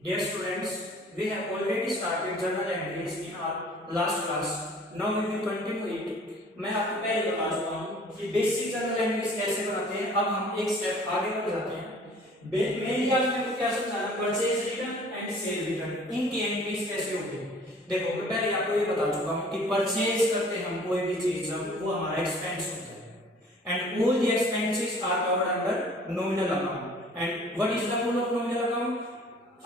Dear students, we have already started journal entries in our last class. Now we will continue it. मैं आपको पहले बता चुका हूँ कि बेसिक जर्नल एंट्रीज कैसे बनाते हैं। अब हम एक स्टेप आगे बढ़ जाते हैं। मेरी आज मेरे को क्या समझाना, purchase return and cell return, इनकी एंट्रीज कैसे होती है। देखो मैं पहले आपको ये बता चुका हूँ कि परचेज करते हम कोई भी चीज जब वो हमारा एक्सपेंस होता है and all the expenses are covered under nominal account. And what is the full of nominal account?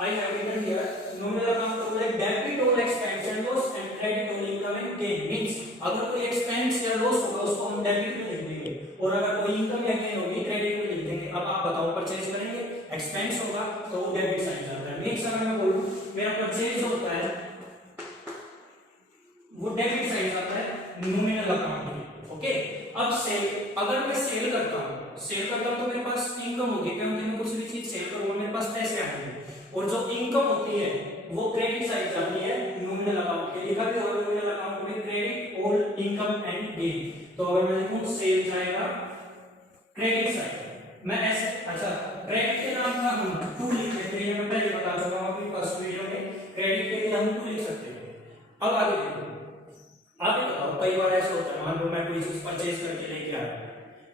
I have written here nominal account को like debit all expense and loss and credit all income and gain। means अगर कोई expense या loss होगा उसको हम debit में लिख देंगे और अगर कोई income या gain होगी credit में लिख देंगे। अब आप बताओ परचेज करेंगे, expense होगा तो वो debit साइड जाता है। means अगर मैं बोलूं मेरा परचेज होता है वो debit साइड जाता है nominal account में। ओके, अब सेल, अगर मैं सेल करता हूँ तो मेरे पास इनकम होगी क्योंकि मैं कुछ भी चीज सेल करूंगा मेरे पास पैसे आएंगे और जो इनकम होती है वो क्रेडिट साइड जाती है नॉमिनल अकाउंट के। लिखा भी होगा नॉमिनल अकाउंट में credit all income and gain. तो अगर मैं लिखूं सेल जाएगा क्रेडिट साइड। मैं ऐसे अच्छा क्रेडिट के नाम का हम 2 लिख लेते हैं। मैं पहले बता चुका हूं अपनी फर्स्ट वीडियो में क्रेडिट के लिए हम 2 लिख सकते हैं। अब आगे देखो, आप ये बताओ कई बार ऐसा होता है मान लो मैं कोई चीज परचेज करके लेके आया,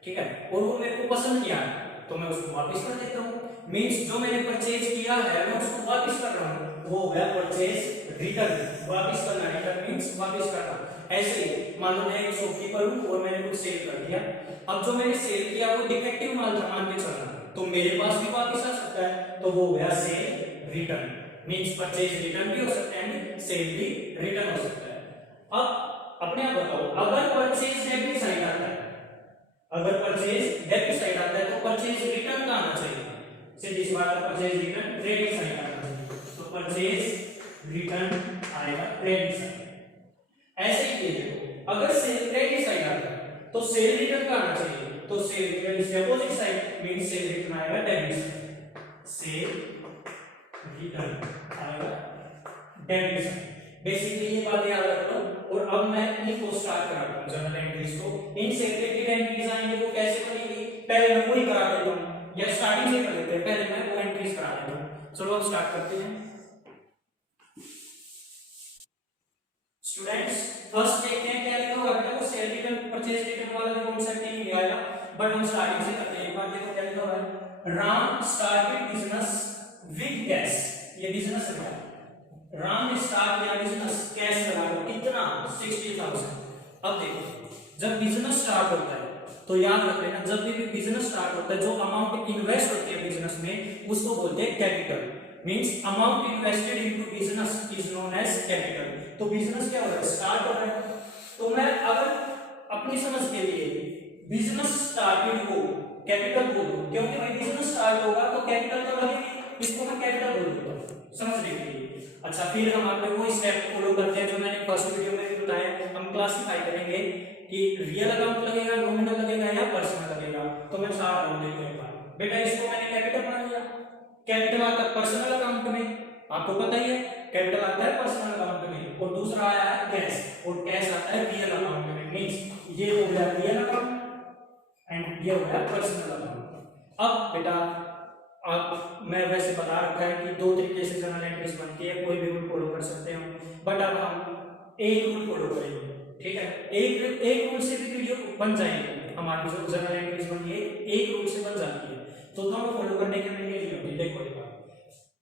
ठीक है, और वो मेरे को पसंद किया तो मैं उसको वापस कर देता हूँ। मींस जो मैंने परचेज किया है मैं उसको वापस कर रहा हूँ, वो है परचेज रिटर्न। वापस करना, रिटर्न मींस वापस करना। ऐसे ही मान लो मैं एक शॉपकीपर हूँ और मैंने कुछ सेल कर दिया। अब जो मैंने सेल किया वो डिफेक्टिव माल था मान के चलना, तो मेरे पास भी वापस आ सकता है, तो वो गया cell return. Means purchase return भी हो सकता है, सेल भी रिटर्न हो सकता है। अब अपने आप बताओ, अगर परचेज डेबिट साइड आता है, अगर परचेज डेबिट साइड आता है तो परचेज रिटर्न का आना चाहिए। सीधी सी बात है, परचेज रिटर्न क्रेडिट साइड आना चाहिए, तो परचेज रिटर्न आएगा क्रेडिट साइड। ऐसे ही देखो अगर सेल क्रेडिट साइड आता है तो सेल रिटर्न का आना चाहिए, तो सेल रिटर्न इसके opposite side means cell return आएगा डेबिट साइड। सेल रिटर्न आएगा डेबिट साइड। बेसिकली ये बातें याद रखो। और अब मैं इनको स्टार्ट कराता हूं जर्नल एंट्रीज को। इनसे रिलेटेड एंट्रीज आएंगे वो कैसे बनेगी पहले मैं वही करा देता हूं या स्टार्टिंग से कर लेते हैं। पहले मैं वो एंट्रीज करा देता हूं। चलो अब स्टार्ट करते हैं स्टूडेंट्स। फर्स्ट देखते हैं क्या लिखा होगा बेटा, वो सेल रिटर्न परचेज रिटर्न वाला जो कॉन्सेप्ट ही नहीं आएगा, बट हम स्टार्टिंग से करते हैं। एक बार देखो क्या लिखा हुआ है, Ram started business with cash. ये बिजनेस है, राम ने स्टार्ट किया बिजनेस कैश लगा कर, कितना 60,000। अब देखो जब बिजनेस स्टार्ट होता है तो याद रख लेना, जब भी बिजनेस स्टार्ट होता है जो अमाउंट इन्वेस्ट होती है बिजनेस में उसको बोलते हैं capital. Means amount invested into business is known as capital. तो बिजनेस क्या हो रहा है, स्टार्ट हो रहा है। तो मैं अगर अपनी समझ के लिए बिजनेस स्टार्टेड को कैपिटल बोल दूं, क्योंकि भाई बिजनेस स्टार्ट होगा तो कैपिटल तो लगेगी, इसको मैं कैपिटल बोल देता हूं समझने के लिए। अच्छा फिर हम अपने वो स्टेप फॉलो करते हैं जो मैंने फर्स्ट वीडियो में भी बताया। हम क्लासिफाई करेंगे कि रियल अकाउंट लगेगा, नॉमिनल लगेगा या पर्सनल लगेगा। तो मैं सारा नाम देखो एक बार। बेटा इसको मैंने कैपिटल मान लिया, कैपिटल आता है पर्सनल अकाउंट में, आपको पता ही है कैपिटल आता है पर्सनल अकाउंट में, और दूसरा आया है कैश, और कैश आता है रियल अकाउंट में। मींस ये हो गया रियल अकाउंट एंड ये हो गया पर्सनल अकाउंट। अब बेटा आप मैं वैसे बता रखा है कि 2 तरीके से जर्नल एंट्रीज बनती है, कोई भी रूल फॉलो कर सकते हो, बट अब हम एक रूल फॉलो करेंगे, ठीक है। एक रूल से भी वीडियो बन जाएंगे, हमारी जो जर्नल एंट्रीज बनती है एक रूल से बन जाती है, तो दोनों फॉलो करने के लिए नहीं होती। देखो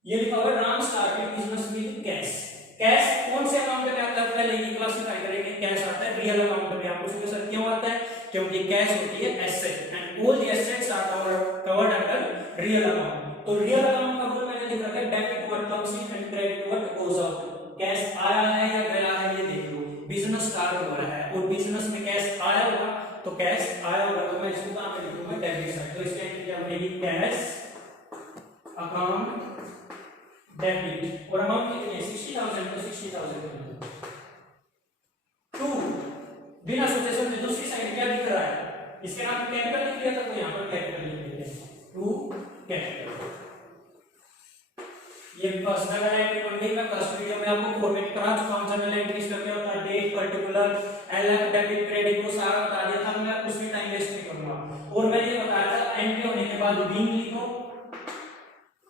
ये लिखा हुआ है Ram started business with cash. Cash कौन से अकाउंट में आता है पहले ये क्लासिफाई करेंगे। कैश आता है रियल अकाउंट में। आप पूछोगे सर क्यों आता है, क्योंकि कैश होती है asset and all the assets are covered under real account. तो रियल अकाउंट का रूल मैंने लिख रखा है, debit what comes in and credit what goes out. Cash आया है या गया है ये देख लो, बिजनेस स्टार्ट हो रहा है और बिजनेस में कैश आया होगा, तो कैश आया होगा तो मैं इसको कहां पे लिखूंगा, डेबिट साइड। तो इसका एंट्री क्या बनेगी, कैश अकाउंट डेबिट, और अमाउंट कितनी है 60,000, तो 60,000 टू बिना सोचे समझे दूसरी साइड क्या दिख रहा है, इसके नाम कैपिटल लिख दिया था तो यहां पर कैपिटल लिख दिया टू कैपिटल। ये फर्स्ट जर्नल एंट्री बन गई। मैं फर्स्ट वीडियो में आपको फॉर्मेट करा चुका हूं जर्नल एंट्रीज का, क्या होता है date particular LF debit credit को सारा बता दिया था। मैं कुछ भी टाइम वेस्ट नहीं करूंगा। और मैंने ये बताया था एंट्री होने के बाद बिंग लिखो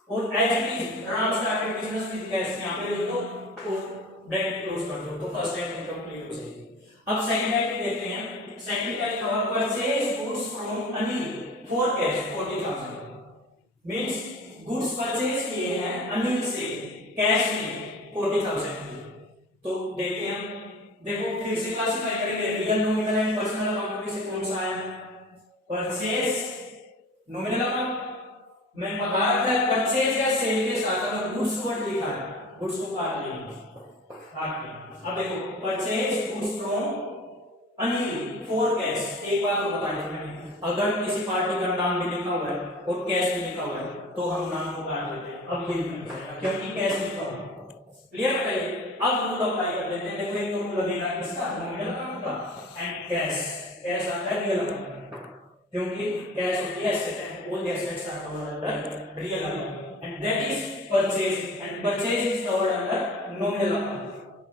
और as it is Ram started business अब सेकंड एंट्री देखते हैं। सेकंड क्या लिखा हुआ, purchase goods from Anil for cash 40,000, means goods purchase किए हैं अनिल से कैश में 40,000 की। तो देखते हैं, देखो फिर से क्लासिफाई करेंगे real nominal and personal account में से कौन सा है। परचेज नॉमिनल अकाउंट मैं बता रहा था, परचेज या सेल के साथ अगर गुड्स वर्ड लिखा है, गुड्स को काट लिया। अब देखो purchase goods from Anil for cash, एक बात तो बताई थी मैंने, अगर किसी पार्टी का नाम भी लिखा हुआ है और कैश भी लिखा हुआ है तो हम नाम को काट देते हैं। अब ये लिखा जाएगा क्योंकि कैश लिखा हुआ है। क्लियर बताइए। अब रूल अप्लाई कर देते हैं। देखो एक तो रूल लगेगा इसका नॉमिनल अकाउंट का एंड कैश, कैश आता है रियल अकाउंट क्योंकि कैश होती है एसेट है, all assets are covered under real account and that is purchase and purchase is covered under nominal account.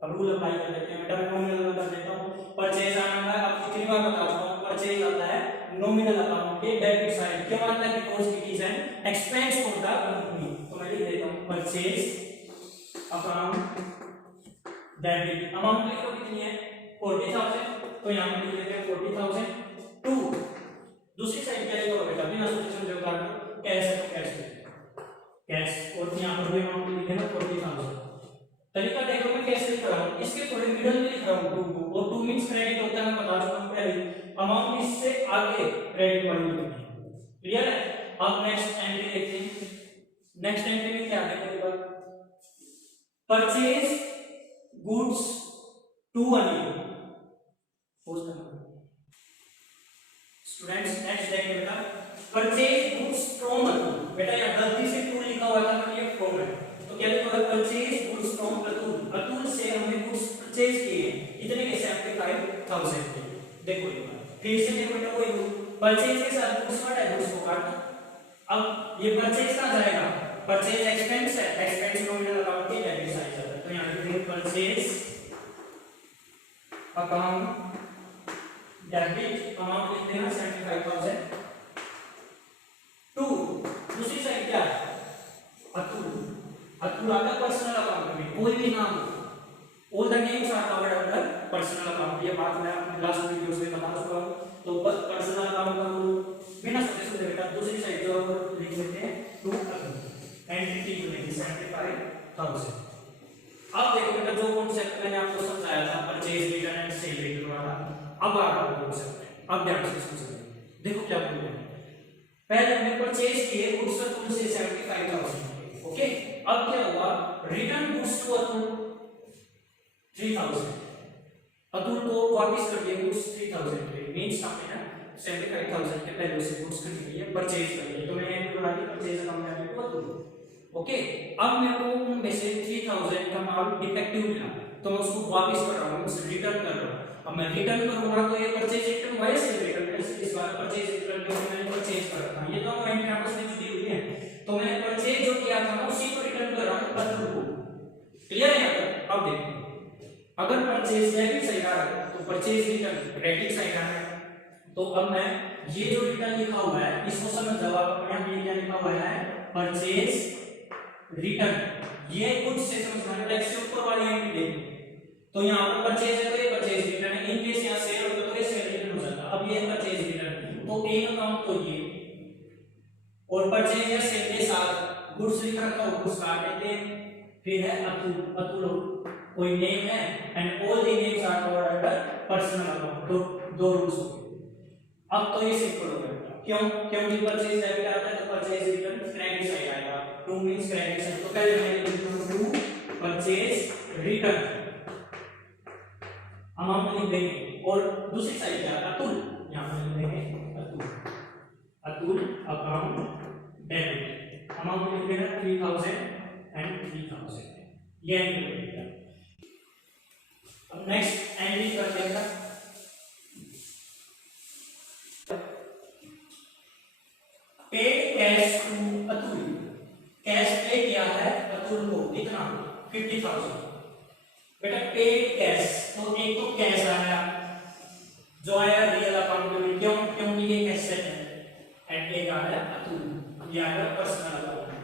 अब रूल अप्लाई कर देते हैं। बेटा मैं नॉमिनल कर देता हूं। परचेज आना है, अब कितनी बार बता चुका हूं, परचेज आता है नॉमिनल अकाउंट के डेबिट साइड। क्यों आता है, because it is an expense for the company. तो मैं लिख देता हूं परचेज अकाउंट डेबिट। अमाउंट लिखो कितनी है 40,000, तो यहां पे लिख देते हैं 40,000 टू दूसरी साइड क्या लिखोगे बेटा, बिना सोचे समझे उतार दो, कैश है तो कैश और यहां पर भी अमाउंट लिख देना 40,000। तरीका देखो मैं कैसे लिख रहा हूं, इसके थोड़े मिडिल में लिख रहा हूं 2 को, और 2 मींस क्रेडिट होता है, मैं बता चुका हूं पहले। अमाउंट इससे आगे क्रेडिट वाली लिखनी है। क्लियर है। अब नेक्स्ट एंट्री देखते हैं। नेक्स्ट एंट्री में क्या देखो एक बार, purchase goods to Anil. Students next देखेंगे बेटा, परचेज गुड्स फ्रॉम अतुल। बेटा यहां गलती से टू लिखा हुआ था तो ये फ्रॉम है, तो क्या लिखा है purchase goods from Atul. Atul से हमने गुड्स परचेज किए, इतने के 75,000 के। देखो ये फिर से देखो बेटा कोई परचेज के साथ गुड्स वर्ड है, गुड्स को काट दो। अब ये परचेज कहां जाएगा, परचेज एक्सपेंस है, एक्सपेंस नॉमिनल अकाउंट के डेबिट साइड जाता है। तो यहां लिख देंगे परचेज अकाउंट डेबिट, अमाउंट लिख देना 75,000 टू दूसरी साइड क्या है अतुल। अतुल आता है पर्सनल अकाउंट में, कोई भी नाम all the names are covered under personal account. ये बात मैं अपने लास्ट वीडियोस में बता चुका हूं। तो बस पर्सनल अकाउंट का रूल बिना सोचे समझे बेटा दूसरी साइड जो लिख लेते हैं टू अतुल एंटिटी बनेगी 75,000। अब देखो बेटा जो कॉन्सेप्ट मैंने आपको समझाया था purchase return and cell return वाला, अब आ रहा है कॉन्सेप्ट। अब ध्यान से समझिए, देखो क्या बोल रहे हैं। पहले हमने परचेज किए गुड्स अतुल से 75,000, ओके। अब क्या हुआ, return goods to Atul 3,000, Atul को वापस कर दिए गुड्स 3,000 पे, मींस आपने ना 75,000 के पहले से गुड्स खरीद लिए, परचेज कर लिए। तो मैंने बना दी purchase account debit to Atul, okay. अब मेरे को उनमें से 3,000 का माल डिफेक्टिव मिला, तो मैं उसको वापस कर रहा हूं, उसे रिटर्न कर रहा हूं। अब मैं रिटर्न करूंगा तो ये परचेज रिटर्न वाई से रिटर्न, इस बार परचेज रिटर्न को मैंने परचेज कर रखा है, ये दोनों एंट्री आपस में जुड़ी हुई है। तो मैंने परचेज जो किया था ना उसी को रिटर्न कर रहा हूं अतुल को। क्लियर है यहां तक। अब देखो अगर परचेज डेबिट साइड आ रहा है तो परचेज रिटर्न क्रेडिट साइड आ रहा है। तो अब मैं ये जो रिटर्न लिखा हुआ है इसको समझ जाओ आप, यहां पे क्या लिखा हुआ है परचेज रिटर्न, ये गुड्स से समझना है, इससे ऊपर वाली एंट्री देखो। तो यहां पर परचेज है तो ये परचेज रिटर्न है, इन केस यहां सेल होता तो ये सेल रिटर्न हो जाता। अब ये है परचेज रिटर्न, तो एक अकाउंट तो ये और परचेज या सेल के साथ गुड्स लिख रखा हो, गुड्स काट देते हैं। फिर है अतुल, अतुल कोई नेम है and all the names are covered under personal account. तो दो रूल्स हो गए। अब तो ये सिंपल हो गया, क्यों, क्योंकि परचेज डेबिट आता है तो परचेज रिटर्न क्रेडिट साइड आएगा, टू मींस क्रेडिट साइड। तो पहले मैंने लिखा टू परचेज रिटर्न अमाउंट लिख देंगे और दूसरी साइड क्या अतुल, यहां पर लिख देंगे Atul, Atul account debit, amount लिख देना 3,000 एंड 3,000, ये एंट्री हो गया। अब नेक्स्ट एंट्री कर देगा paid cash to Atul, cash pay किया है अतुल को कितना 50,000। बेटा पेड कैश, तो एक तो कैश आया जो आया रियल अकाउंट में, क्यों, क्योंकि ये एसेट है एंड एक आया अतुल, ये आया पर्सनल अकाउंट में।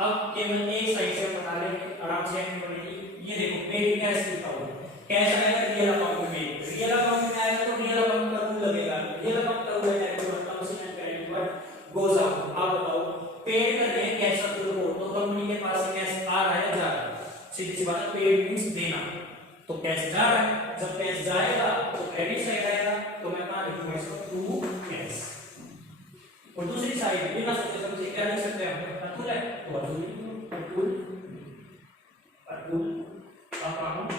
अब केवल एक साइड से बता लेंगे आराम से एंट्री बनेगी। ये देखो पेड कैश लिखा हुआ, कैश आएगा रियल अकाउंट में, रियल सीधी सी बात है, पेड मींस देना। तो कैश जा रहा है, जब कैश जाएगा तो क्रेडिट साइड आएगा, तो मैं कहां लिखूंगा इसको, टू कैश। और दूसरी साइड बिना सोचे समझे क्या लिख सकते हैं, अतुल है तो Atul, Atul account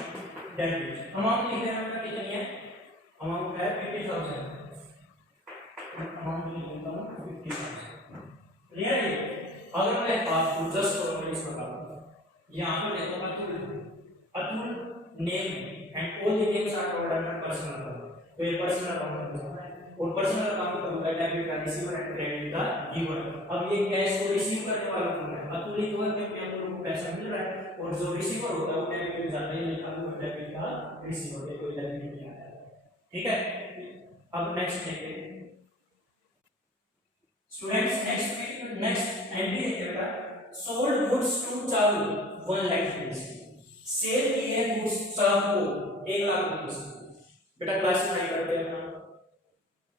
debit. Amount लिख रहे हैं अपना कितनी है, अमाउंट है 50,000, अमाउंट लिख देता हूं 50,000। क्लियर है? अगर मैं आपको जस्ट फॉर्मेलिटीज बताऊं, यहां पर देखो Atul name and all the names are covered under personal account, तो ये पर्सनल अकाउंट है और पर्सनल अकाउंट का होगा डेबिट का रिसीवर एंड क्रेडिट का गिवर। अब ये कैश को रिसीव करने वाला कौन है, अतुल ही तो है, क्योंकि हम लोगों को पैसा मिल रहा है, और जो रिसीवर होता है वो डेबिट में जाता है, लिखा हुआ डेबिट का रिसीवर है, कोई डेबिट नहीं आता है। ठीक है, अब नेक्स्ट देखते हैं स्टूडेंट्स, नेक्स्ट एंट्री है बेटा, सोल्ड गुड्स टू चालू 1 लाख रुपीस, सेल किए गुड्स चालू को 1 लाख रुपीस। बेटा क्लासिफाई करते हैं ना,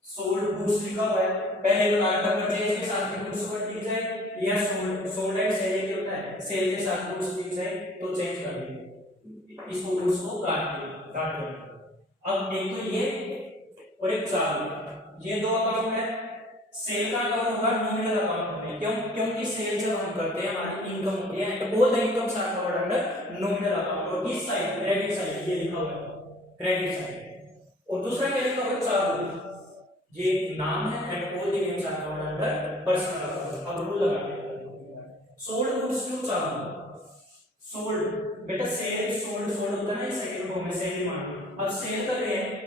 सोल्ड गुड्स लिखा हुआ है, पहले बता रखा परचेज के साथ गुड्स को लिख जाए, या सोल्ड एंड सेल के होता है, सेल के साथ गुड्स लिख जाए तो चेंज कर दीजिए, इसको गुड्स को काट दो। अब एक तो ये और एक चालू, ये दो अकाउंट है। सेल का कवर होगा नॉमिनल अकाउंट में, क्योंकि सेल जब हम करते हैं हमारी इनकम होती है, and all the incomes are covered under nominal account. और इस साइड क्रेडिट साइड ये लिखा हुआ है क्रेडिट साइड, और दूसरा क्या लिखा हुआ है चालू, ये नाम है and all the names are covered under personal account. अब रूल लगाते हैं, sold goods to Chalu, sold बेटा सेल सोल्ड होता है ना, सेल को हमें सेल मान, अब सेल कर रहे हैं,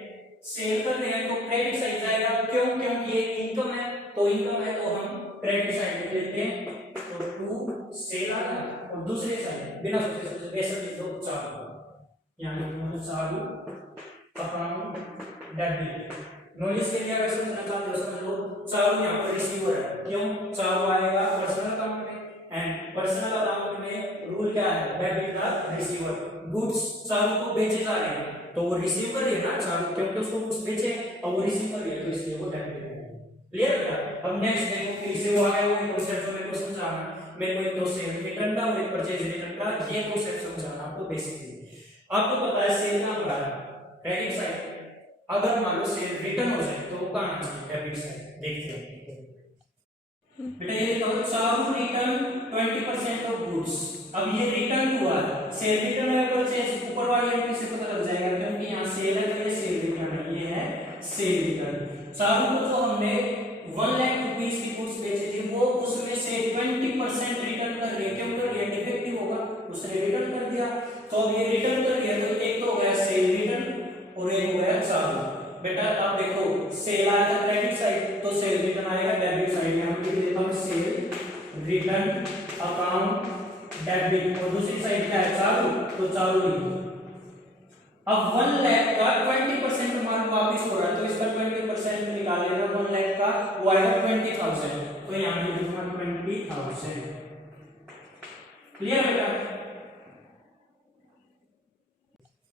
सेल कर रहे हैं तो क्रेडिट साइड जाएगा, क्योंकि ये इनकम है, तो इनकम है तो हम क्रेडिट साइड लिख लेते हैं, तो टू सेल आ गया, और दूसरे साइड बिना सोचे समझे ऐसे लिख दो चालू, यानी कि चालू अकाउंट डेबिट। नॉलेज के लिए अगर समझना चाहते हो समझ लो, चालू यहाँ पर रिसीवर है, क्यों चालू आएगा पर्सनल अकाउंट में, एंड पर्सनल अकाउंट में रूल क्या है, डेबिट का रिसीवर। गुड्स चालू को बेचे जा रहे हैं तो वो रिसीव कर रही है ना चालू, क्योंकि उसको कुछ बेचे और वो रिसीव कर रही है, तो इसलिए वो डेबिट है। क्लियर है? अब नेक्स्ट देखो, फिर से वो आया हुआ कांसेप्ट में को समझाना, मेरे को एक तो सेल रिटर्न का और एक परचेज रिटर्न का, ये कांसेप्ट समझाना आपको बेसिकली। आपको पता है सेल का हो रहा है क्रेडिट साइड, अगर मान लो सेल रिटर्न हो जाए तो वो कहां आना चाहिए, डेबिट साइड। देखते हैं बेटा, ये लिखा हुआ चालू रिटर्न 20% ऑफ गुड्स। अब ये रिटर्न हुआ, सेल रिटर्न है, परचेज ऊपर वाली एंट्री से पता लग जाएगा, क्योंकि यहां सेल है तो ये सेल रिटर्न है, ये है सेल रिटर्न। चालू को जो हमने 1 लाख रुपीस की गुड्स बेची थी, वो उसमें से 20% रिटर्न कर रही है, क्यों कर रही है, डिफेक्टिव होगा, उसने रिटर्न कर दिया, तो अब ये रिटर्न कर दिया, तो एक तो हो गया सेल रिटर्न और एक हो गया चालू। बेटा अब देखो, सेल आया क्रेडिट साइड तो सेल रिटर्न आएगा डेबिट साइड में, हम लिख देता हूं सेल रिटर्न अकाउंट डेबिट, और दूसरी साइड क्या है चालू, तो चालू लिखो। अब 1 लाख का 20% मान वापस हो रहा है, तो इसका 20% निकालेगा, 1 लाख का वो आएगा 20,000, तो यहां पे लिखूंगा 20,000। क्लियर बेटा?